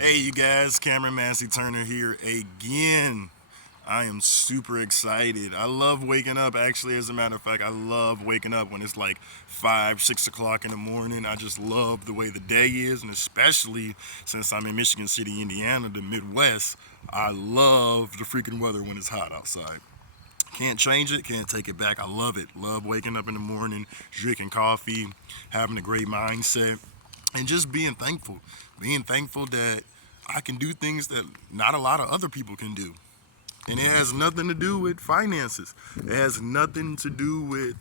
Hey, you guys, Cameron Massey-Turner here again. I am super excited. I love waking up. Actually, as a matter of fact, I love waking up when it's like 5, 6 o'clock in the morning. I just love the way the day is, and especially since I'm in Michigan City, Indiana, the Midwest, I love the freaking weather when it's hot outside. Can't change it, can't take it back. I love it. Love waking up in the morning, drinking coffee, having a great mindset, and just being thankful. Being thankful that I can do things that not a lot of other people can do. And it has nothing to do with finances. It has nothing to do with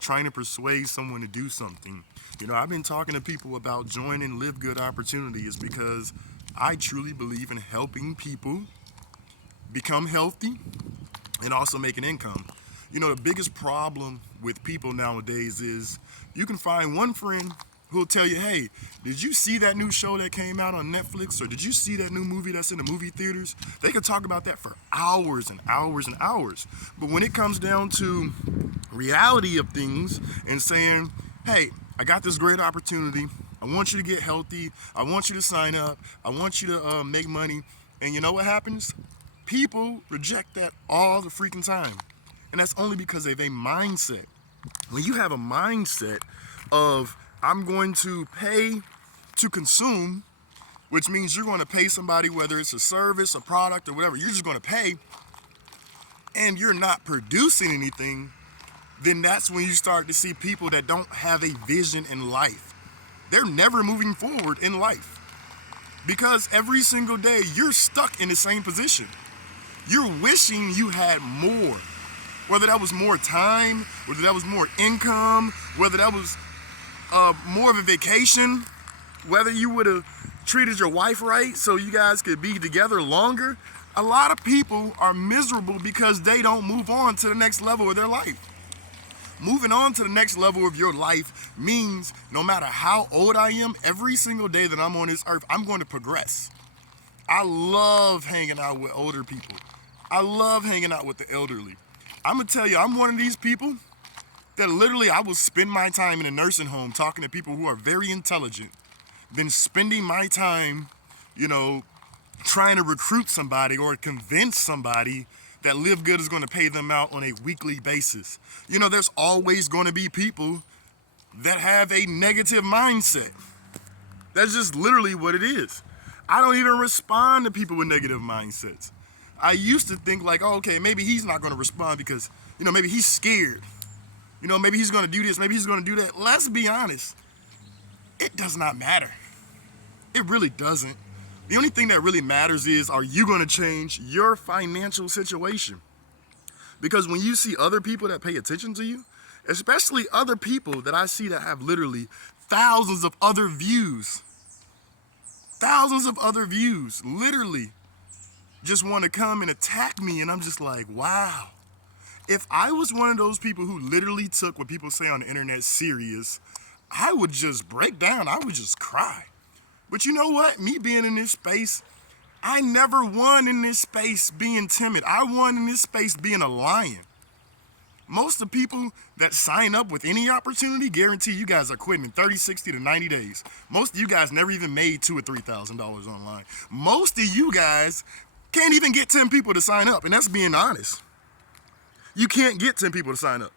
trying to persuade someone to do something. I've been talking to people about joining Live Good opportunities because I truly believe in helping people become healthy and also make an income. The biggest problem with people nowadays is you can find one friend who'll tell you, hey, did you see that new show that came out on Netflix? Or did you see that new movie that's in the movie theaters? They could talk about that for hours and hours and hours. But when it comes down to reality of things and saying, hey, I got this great opportunity. I want you to get healthy. I want you to sign up. I want you to make money. And you know what happens? People reject that all the freaking time. And that's only because of a mindset. When you have a mindset of, I'm going to pay to consume, which means you're going to pay somebody, whether it's a service, a product, or whatever, you're just going to pay, and you're not producing anything, then that's when you start to see people that don't have a vision in life. They're never moving forward in life because every single day you're stuck in the same position. You're wishing you had more, whether that was more time, whether that was more income, whether that was more of a vacation, whether you would have treated your wife right so you guys could be together longer. A lot of people are miserable because they don't move on to the next level of their life. Moving on to the next level of your life means no matter how old I am, every single day that I'm on this earth, I'm going to progress. I love hanging out with older people. I love hanging out with the elderly. I'm going to tell you, I'm one of these people that literally I will spend my time in a nursing home talking to people who are very intelligent than spending my time, trying to recruit somebody or convince somebody that Live Good is going to pay them out on a weekly basis. There's always going to be people that have a negative mindset. That's just literally what it is. I don't even respond to people with negative mindsets. I used to think like, oh, okay, maybe he's not going to respond because, maybe he's scared. Maybe he's going to do this, maybe he's going to do that. Let's be honest. It does not matter. It really doesn't. The only thing that really matters is, are you going to change your financial situation? Because when you see other people that pay attention to you, especially other people that I see that have literally thousands of other views, literally just want to come and attack me, and I'm just like, wow. If I was one of those people who literally took what people say on the internet serious, I would just break down. I would just cry. But you know what? Me being in this space, I never won in this space being timid. I won in this space being a lion. Most of the people that sign up with any opportunity guarantee you guys are quitting in 30, 60 to 90 days. Most of you guys never even made $2,000 or $3,000 online. Most of you guys can't even get 10 people to sign up, and that's being honest. You can't get 10 people to sign up.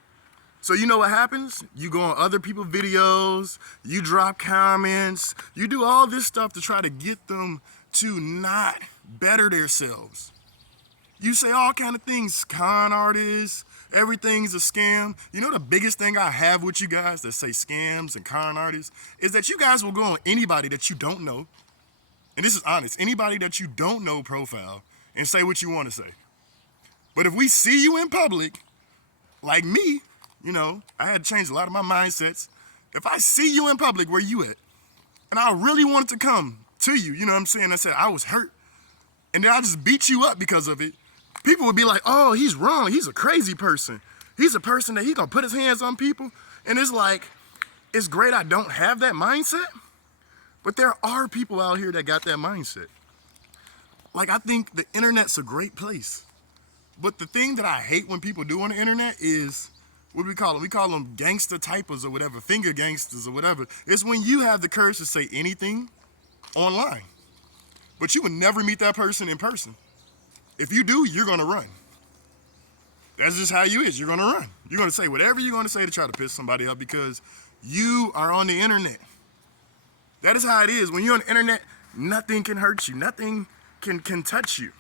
So you know what happens? You go on other people's videos, you drop comments, you do all this stuff to try to get them to not better themselves. You say all kind of things, con artists, everything's a scam. The biggest thing I have with you guys that say scams and con artists is that you guys will go on anybody that you don't know, and this is honest, anybody that you don't know profile and say what you want to say. But if we see you in public, like me, I had to change a lot of my mindsets. If I see you in public, where you at? And I really wanted to come to you, you know what I'm saying? I said, I was hurt. And then I just beat you up because of it. People would be like, oh, he's wrong. He's a crazy person. He's a person that he gonna put his hands on people. And it's like, it's great I don't have that mindset, but there are people out here that got that mindset. Like, I think the internet's a great place. But the thing that I hate when people do on the internet is, what do we call them? We call them gangster typers or whatever, finger gangsters or whatever. It's when you have the courage to say anything online. but you would never meet that person in person. If you do, you're gonna run. That's just how you is. You're gonna run. You're gonna say whatever you're gonna say to try to piss somebody up because you are on the internet. That is how it is. When you're on the internet, nothing can hurt you. Nothing can touch you.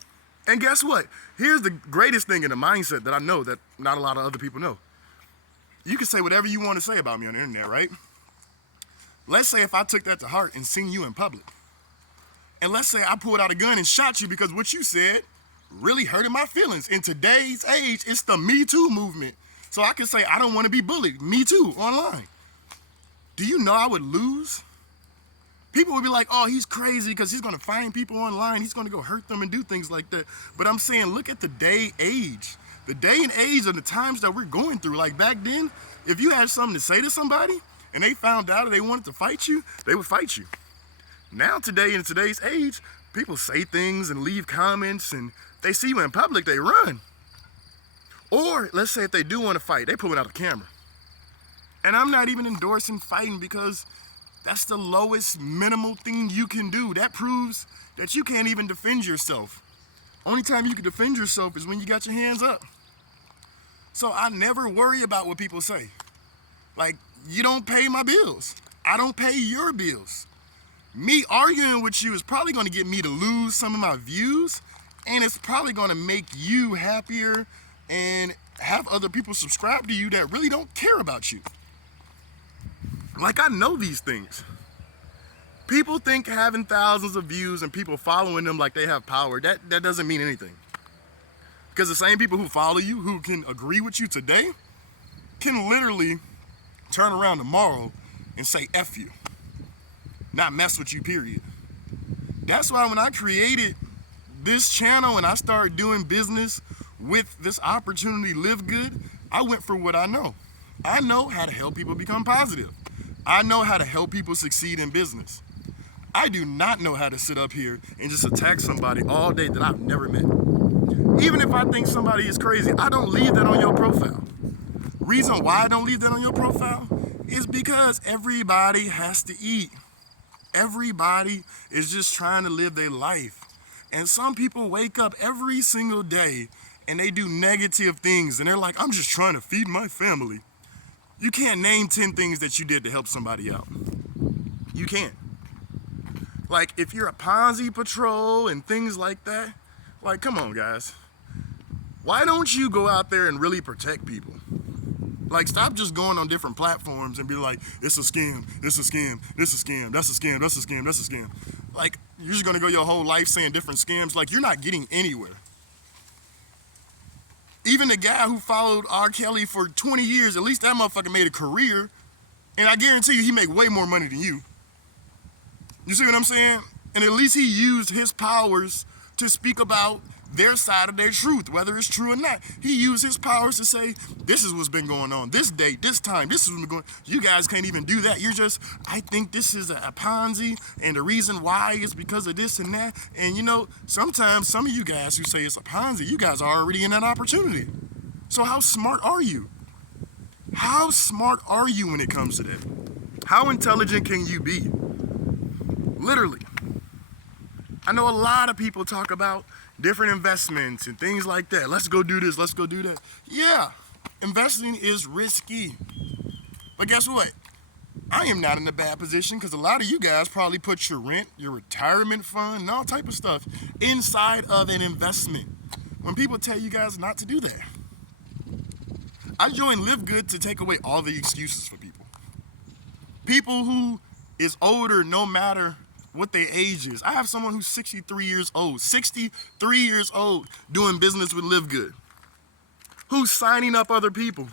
And guess what? Here's the greatest thing in the mindset that I know that not a lot of other people know. You can say whatever you want to say about me on the internet, right? Let's say if I took that to heart and seen you in public. And let's say I pulled out a gun and shot you because what you said really hurted my feelings. In today's age, it's the Me Too movement. So I can say, I don't want to be bullied. Me Too, online. Do you know I would lose? People would be like, oh, he's crazy because he's going to find people online. He's going to go hurt them and do things like that. But I'm saying, look at the day age. The day and age of the times that we're going through. Like back then, if you had something to say to somebody and they found out or they wanted to fight you, they would fight you. Now today, in today's age, people say things and leave comments and they see you in public, they run. Or let's say if they do want to fight, they pull out a camera. And I'm not even endorsing fighting because that's the lowest minimal thing you can do. That proves that you can't even defend yourself. Only time you can defend yourself is when you got your hands up. So I never worry about what people say. Like, you don't pay my bills. I don't pay your bills. Me arguing with you is probably going to get me to lose some of my views, and it's probably going to make you happier and have other people subscribe to you that really don't care about you. Like, I know these things. People think having thousands of views and people following them like they have power, that doesn't mean anything. Because the same people who follow you, who can agree with you today, can literally turn around tomorrow and say F you. Not mess with you, period. That's why when I created this channel and I started doing business with this opportunity, Live Good, I went for what I know. I know how to help people become positive. I know how to help people succeed in business. I do not know how to sit up here and just attack somebody all day that I've never met. Even if I think somebody is crazy, I don't leave that on your profile. Reason why I don't leave that on your profile is because everybody has to eat. Everybody is just trying to live their life. And some people wake up every single day and they do negative things and they're like, I'm just trying to feed my family. You can't name 10 things that you did to help somebody out. You can't. Like, if you're a Ponzi patrol and things like that, like, come on, guys. Why don't you go out there and really protect people? Like, stop just going on different platforms and be like, it's a scam, it's a scam, this is a scam, that's a scam, that's a scam, that's a scam. Like, you're just gonna go your whole life saying different scams. Like, you're not getting anywhere. Even the guy who followed R. Kelly for 20 years, at least that motherfucker made a career, and I guarantee you he make way more money than you. You see what I'm saying? And at least he used his powers to speak about their side of their truth, whether it's true or not. He used his powers to say, this is what's been going on, this date, this time, this is what's been going on. You guys can't even do that. You're just, I think this is a Ponzi, and the reason why is because of this and that. And you know, sometimes some of you guys who say it's a Ponzi, you guys are already in that opportunity. So how smart are you? How smart are you when it comes to that? How intelligent can you be? Literally. I know a lot of people talk about different investments and things like that. Let's go do this, let's go do that. Yeah, investing is risky. But guess what? I am not in a bad position because a lot of you guys probably put your rent, your retirement fund, and all type of stuff inside of an investment. When people tell you guys not to do that. I joined Live Good to take away all the excuses for people. People who is older no matter what their age is. I have someone who's 63 years old, doing business with Live Good, who's signing up other people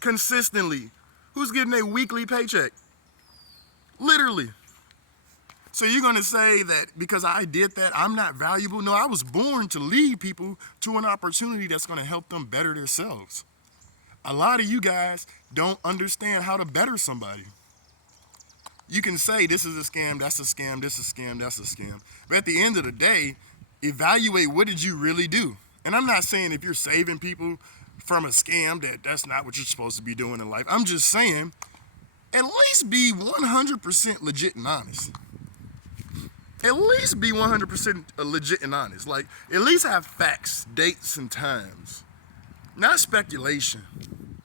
consistently, who's getting a weekly paycheck, literally. So you're gonna say that because I did that, I'm not valuable? No, I was born to lead people to an opportunity that's gonna help them better themselves. A lot of you guys don't understand how to better somebody. You can say this is a scam, that's a scam, this is a scam, that's a scam. But at the end of the day, evaluate what did you really do. And I'm not saying if you're saving people from a scam that's not what you're supposed to be doing in life. I'm just saying at least be 100% legit and honest. at least be 100% legit and honest. Like, at least have facts, dates, and times. Not speculation.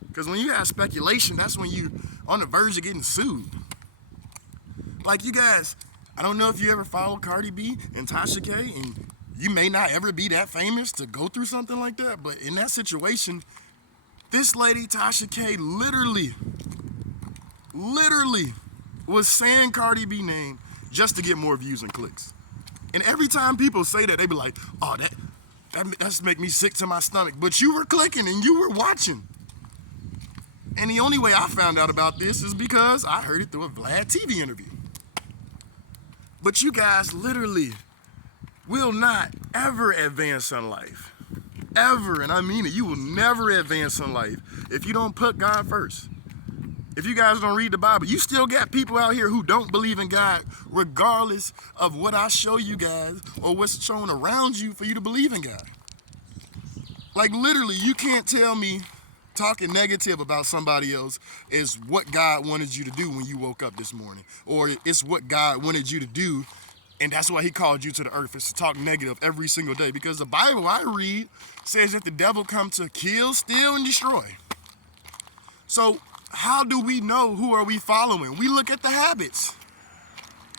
Because when you have speculation, that's when you on the verge of getting sued. Like, you guys, I don't know if you ever followed Cardi B and Tasha K, and you may not ever be that famous to go through something like that, but in that situation, this lady, Tasha K, literally was saying Cardi B name just to get more views and clicks. And every time people say that, they be like, oh, that's make me sick to my stomach. But you were clicking and you were watching. And the only way I found out about this is because I heard it through a Vlad TV interview. But you guys literally will not ever advance in life. Ever, and I mean it, you will never advance in life if you don't put God first. If you guys don't read the Bible, you still got people out here who don't believe in God, regardless of what I show you guys or what's shown around you for you to believe in God. Like, literally, you can't tell me talking negative about somebody else is what God wanted you to do when you woke up this morning, or it's what God wanted you to do, and that's why he called you to the earth, is to talk negative every single day. Because the Bible I read says that the devil come to kill, steal, and destroy. So how do we know who are we following? We look at the habits.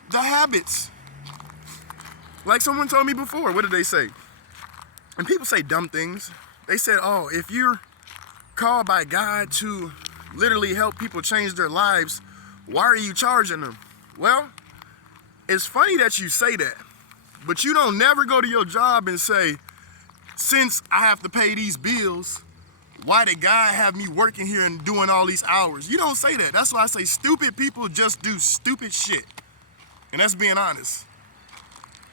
The habits. Like someone told me before, what did they say? And people say dumb things. They said, oh, if you're called by God to literally help people change their lives, why are you charging them? Well, it's funny that you say that, but you don't never go to your job and say, since I have to pay these bills, why did God have me working here and doing all these hours? You don't say that. That's why I say stupid people just do stupid shit. And that's being honest.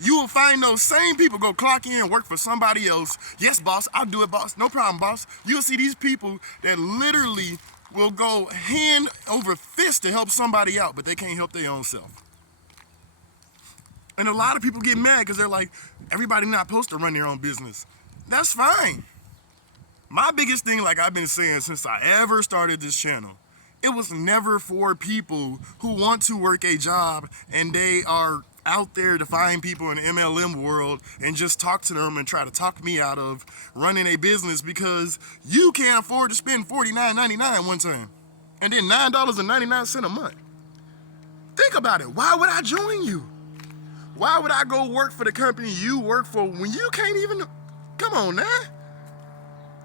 You will find those same people go clock in and work for somebody else. Yes, boss, I'll do it, boss. No problem, boss. You'll see these people that literally will go hand over fist to help somebody out, but they can't help their own self. And a lot of people get mad because they're like, everybody not supposed to run their own business. That's fine. My biggest thing, like I've been saying since I ever started this channel, it was never for people who want to work a job and they are out there to find people in the MLM world and just talk to them and try to talk me out of running a business because you can't afford to spend $49.99 one time and then $9.99 a month. Think about it. Why would I join you? Why would I go work for the company you work for when you can't even, come on now.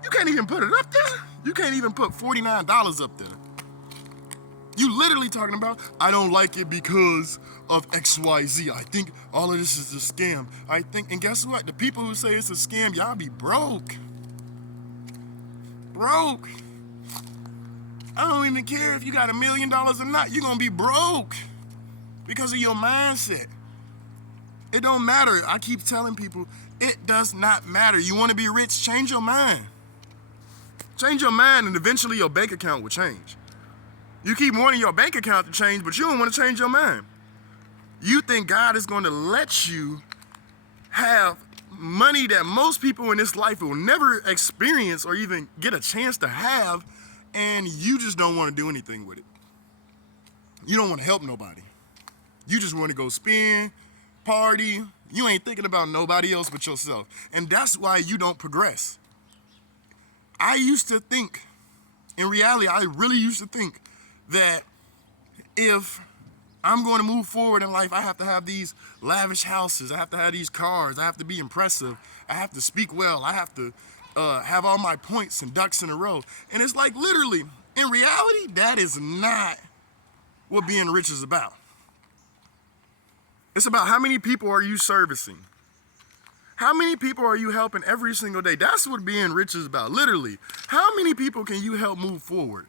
You can't even put it up there. You can't even put $49 up there. You literally talking about, I don't like it because of XYZ. I think all of this is a scam. And guess what? The people who say it's a scam, y'all be broke. Broke. I don't even care if you got $1 million or not. You're going to be broke because of your mindset. It don't matter. I keep telling people, it does not matter. You want to be rich, change your mind. Change your mind and eventually your bank account will change. You keep wanting your bank account to change, but you don't want to change your mind. You think God is going to let you have money that most people in this life will never experience or even get a chance to have, and you just don't want to do anything with it. You don't want to help nobody. You just want to go spend, party. You ain't thinking about nobody else but yourself. And that's why you don't progress. I used to think, in reality, I really used to think that if I'm going to move forward in life, I have to have these lavish houses, I have to have these cars, I have to be impressive, I have to speak well, I have to have all my points and ducks in a row. And it's like, literally, in reality, that is not what being rich is about. It's about how many people are you servicing? How many people are you helping every single day? That's what being rich is about, literally. How many people can you help move forward?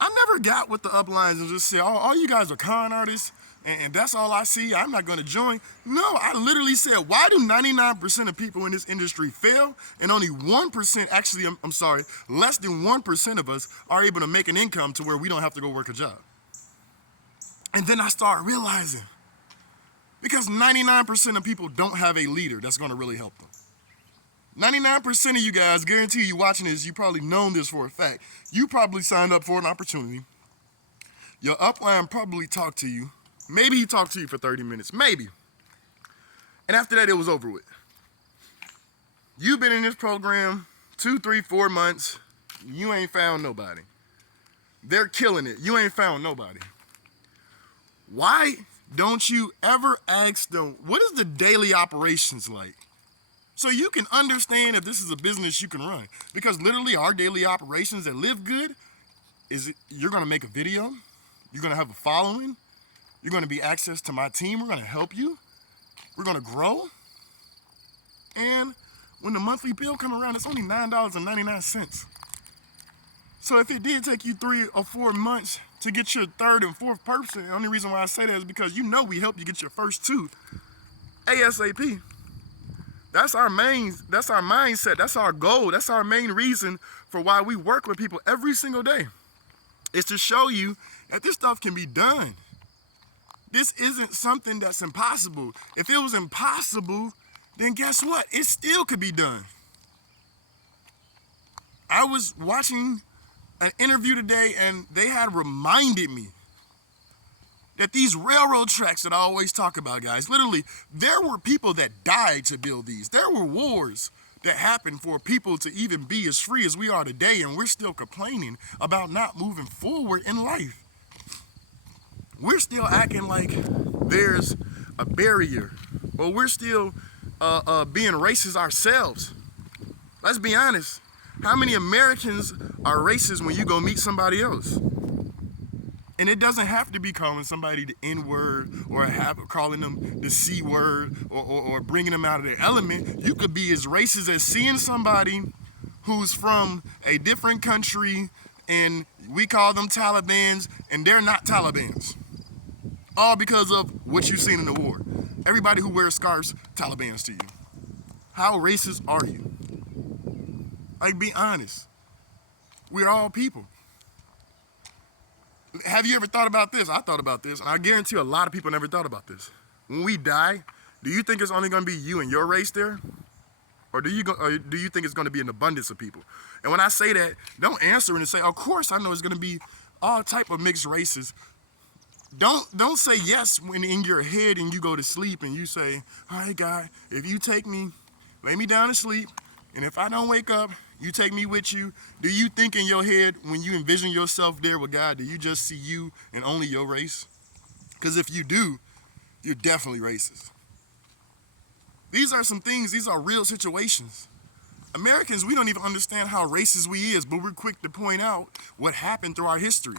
I never got with the uplines and just said, oh, all you guys are con artists, and that's all I see. I'm not going to join. No, I literally said, why do 99% of people in this industry fail, and only 1%, actually, I'm sorry, less than 1% of us are able to make an income to where we don't have to go work a job? And then I started realizing, because 99% of people don't have a leader that's going to really help them. 99% of you guys, guarantee you watching this, you probably known this for a fact. You probably signed up for an opportunity. Your upline probably talked to you. Maybe he talked to you for 30 minutes, maybe. And after that, it was over with. You've been in this program 2, 3, 4 months. You ain't found nobody. They're killing it. You ain't found nobody. Why don't you ever ask them, what is the daily operations like? So you can understand if this is a business you can run. Because literally our daily operations that live good is you're going to make a video. You're going to have a following. You're going to be access to my team. We're going to help you. We're going to grow. And when the monthly bill come around, it's only $9.99. So if it did take you 3 or 4 months to get your third and fourth person, the only reason why I say that is because you know we help you get your first 2 ASAP. That's our mindset, that's our goal, that's our main reason for why we work with people every single day. It's to show you that this stuff can be done. This isn't something that's impossible. If it was impossible, then guess what? It still could be done. I was watching an interview today and they had reminded me that these railroad tracks that I always talk about, guys, literally, there were people that died to build these. There were wars that happened for people to even be as free as we are today, and we're still complaining about not moving forward in life. We're still acting like there's a barrier, but we're still being racist ourselves. Let's be honest. How many Americans are racist when you go meet somebody else? And it doesn't have to be calling somebody the N-word or calling them the C-word or bringing them out of their element. You could be as racist as seeing somebody who's from a different country and we call them Talibans and they're not Talibans. All because of what you've seen in the war. Everybody who wears scarves, Talibans to you. How racist are you? Like, be honest. We're all people. Have you ever thought about this? I thought about this, and I guarantee you a lot of people never thought about this. When we die, do you think it's only going to be you and your race there? Or do you think it's going to be an abundance of people? And when I say that, don't answer and say, of course I know it's going to be all type of mixed races. Don't say yes when in your head and you go to sleep and you say, all right, God, if you take me, lay me down to sleep, and if I don't wake up, you take me with you. Do you think in your head, when you envision yourself there with God, do you just see you and only your race? Because if you do, you're definitely racist. These are some things, these are real situations. Americans, we don't even understand how racist we is, but we're quick to point out what happened through our history.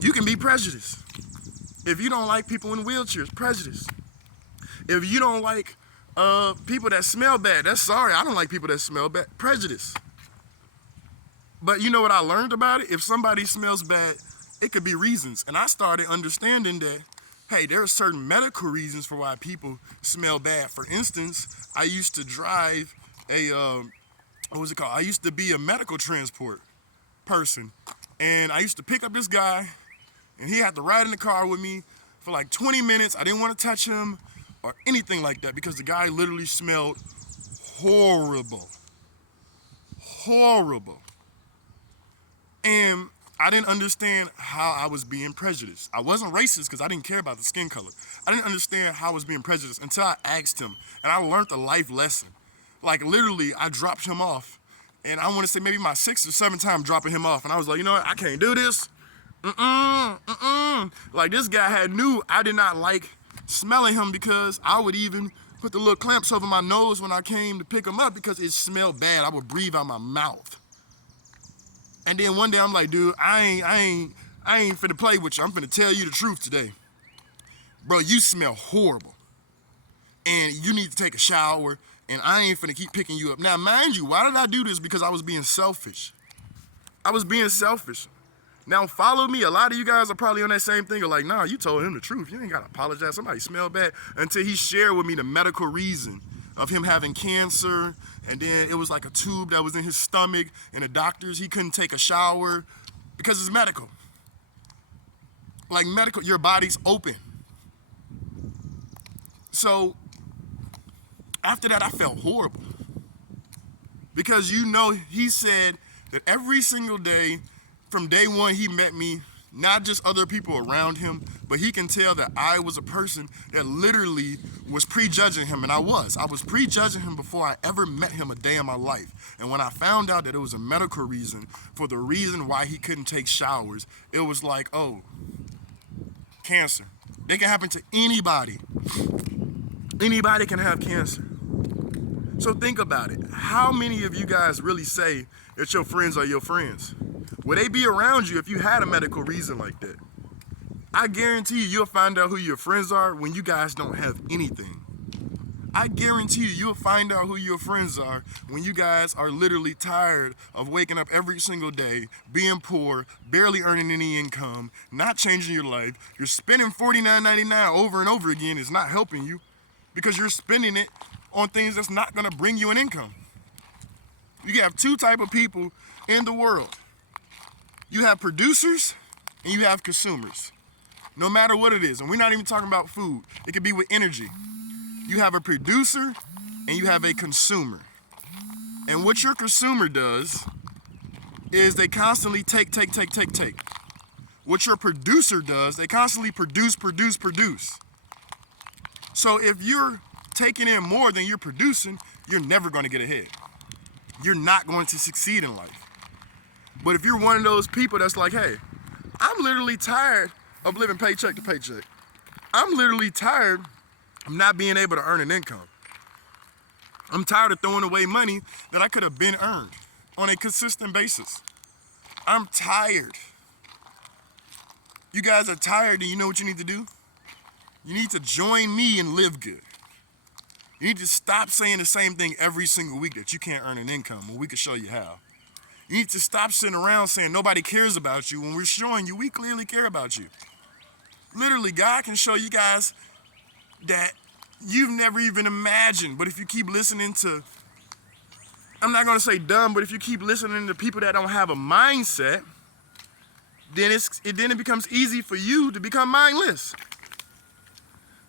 You can be prejudiced. If you don't like people in wheelchairs, prejudice. If you don't like people that smell bad, that's sorry, I don't like people that smell bad, prejudice. But you know what I learned about it? If somebody smells bad, it could be reasons. And I started understanding that, hey, there are certain medical reasons for why people smell bad. For instance, I used to drive I used to be a medical transport person. And I used to pick up this guy, and he had to ride in the car with me for like 20 minutes. I didn't want to touch him or anything like that because the guy literally smelled horrible. Horrible. And I didn't understand how I was being prejudiced. I wasn't racist because I didn't care about the skin color. I didn't understand how I was being prejudiced until I asked him, and I learned a life lesson. Like literally, I dropped him off, and I want to say maybe my 6th or 7th time dropping him off, and I was like, you know what, I can't do this. Like this guy knew I did not like smelling him because I would even put the little clamps over my nose when I came to pick him up because it smelled bad. I would breathe out my mouth. And then one day I'm like, dude, I ain't finna play with you. I'm finna tell you the truth today. Bro, you smell horrible. And you need to take a shower, and I ain't finna keep picking you up. Now, mind you, why did I do this? Because I was being selfish. I was being selfish. Now, follow me. A lot of you guys are probably on that same thing. You're like, nah, you told him the truth. You ain't gotta apologize. Somebody smelled bad. Until he shared with me the medical reason of him having cancer, and then it was like a tube that was in his stomach, and the doctors, he couldn't take a shower because it's medical. Like medical, your body's open. So after that, I felt horrible. Because you know, he said that every single day, from day one he met me, not just other people around him, but he can tell that I was a person that literally was prejudging him, and I was prejudging him before I ever met him a day in my life. And when I found out that it was a medical reason for the reason why he couldn't take showers, it was like, oh, cancer. It can happen to anybody. Anybody can have cancer. So think about it. How many of you guys really say that your friends are your friends? Would they be around you if you had a medical reason like that? I guarantee you'll find out who your friends are when you guys don't have anything. I guarantee you'll find out who your friends are when you guys are literally tired of waking up every single day, being poor, barely earning any income, not changing your life. You're spending $49.99 over and over again. It's not helping you because you're spending it on things that's not gonna bring you an income. You have two type of people in the world. You have producers and you have consumers. No matter what it is, and we're not even talking about food. It could be with energy. You have a producer and you have a consumer. And what your consumer does is they constantly take. What your producer does, they constantly produce. So if you're taking in more than you're producing, you're never going to get ahead. You're not going to succeed in life. But if you're one of those people that's like, hey, I'm literally tired of living paycheck to paycheck. I'm literally tired of not being able to earn an income. I'm tired of throwing away money that I could have been earned on a consistent basis. I'm tired. You guys are tired, and you know what you need to do? You need to join me and live good. You need to stop saying the same thing every single week that you can't earn an income when we can show you how. You need to stop sitting around saying nobody cares about you when we're showing you we clearly care about you. Literally, God can show you guys that you've never even imagined. But if you keep listening to, I'm not going to say dumb, but if you keep listening to people that don't have a mindset, then it becomes easy for you to become mindless.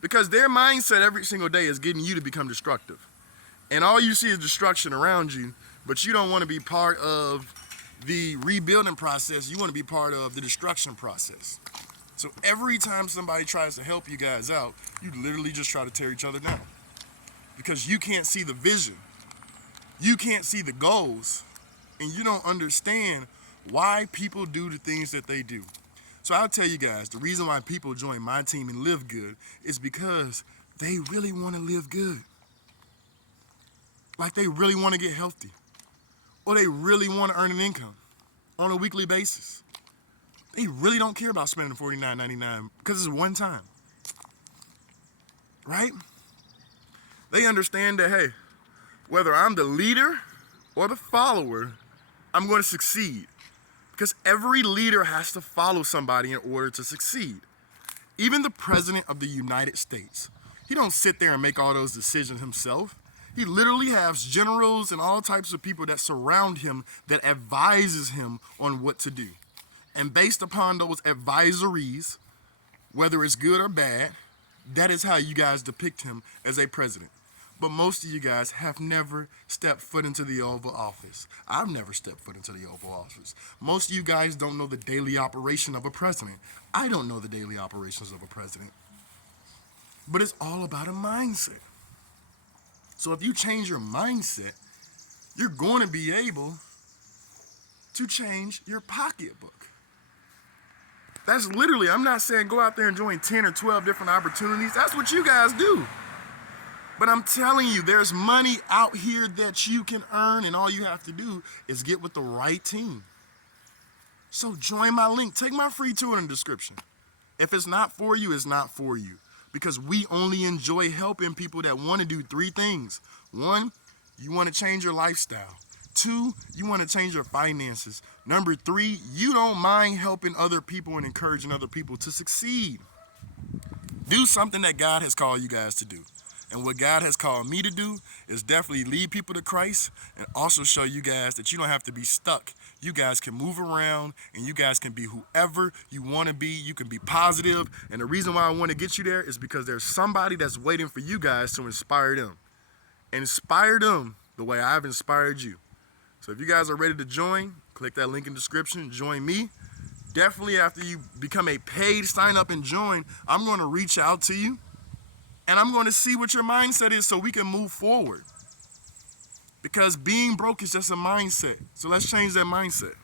Because their mindset every single day is getting you to become destructive. And all you see is destruction around you, but you don't want to be part of the rebuilding process. You want to be part of the destruction process. So every time somebody tries to help you guys out, you literally just try to tear each other down. Because you can't see the vision. You can't see the goals. And you don't understand why people do the things that they do. So I'll tell you guys, the reason why people join my team and live good is because they really want to live good. Like they really want to get healthy. Or they really want to earn an income on a weekly basis. They really don't care about spending $49.99 because it's one time. Right? They understand that, hey, whether I'm the leader or the follower, I'm going to succeed. Because every leader has to follow somebody in order to succeed. Even the president of the United States, he don't sit there and make all those decisions himself. He literally has generals and all types of people that surround him that advises him on what to do. And based upon those advisories, whether it's good or bad, that is how you guys depict him as a president. But most of you guys have never stepped foot into the Oval Office. I've never stepped foot into the Oval Office. Most of you guys don't know the daily operation of a president. I don't know the daily operations of a president. But it's all about a mindset. So if you change your mindset, you're going to be able to change your pocketbook. That's literally, I'm not saying go out there and join 10 or 12 different opportunities. That's what you guys do. But I'm telling you, there's money out here that you can earn, and all you have to do is get with the right team. So join my link. Take my free tour in the description. If it's not for you, it's not for you. Because we only enjoy helping people that want to do three things. One, you want to change your lifestyle. Two, you want to change your finances. Number three, you don't mind helping other people and encouraging other people to succeed. Do something that God has called you guys to do. And what God has called me to do is definitely lead people to Christ and also show you guys that you don't have to be stuck. You guys can move around and you guys can be whoever you want to be. You can be positive. And the reason why I want to get you there is because there's somebody that's waiting for you guys to inspire them. Inspire them the way I've inspired you. So if you guys are ready to join, click that link in the description. Join me definitely after you become a paid sign up and join, I'm going to reach out to you and I'm going to see what your mindset is so we can move forward. Because being broke is just a mindset. So let's change that mindset.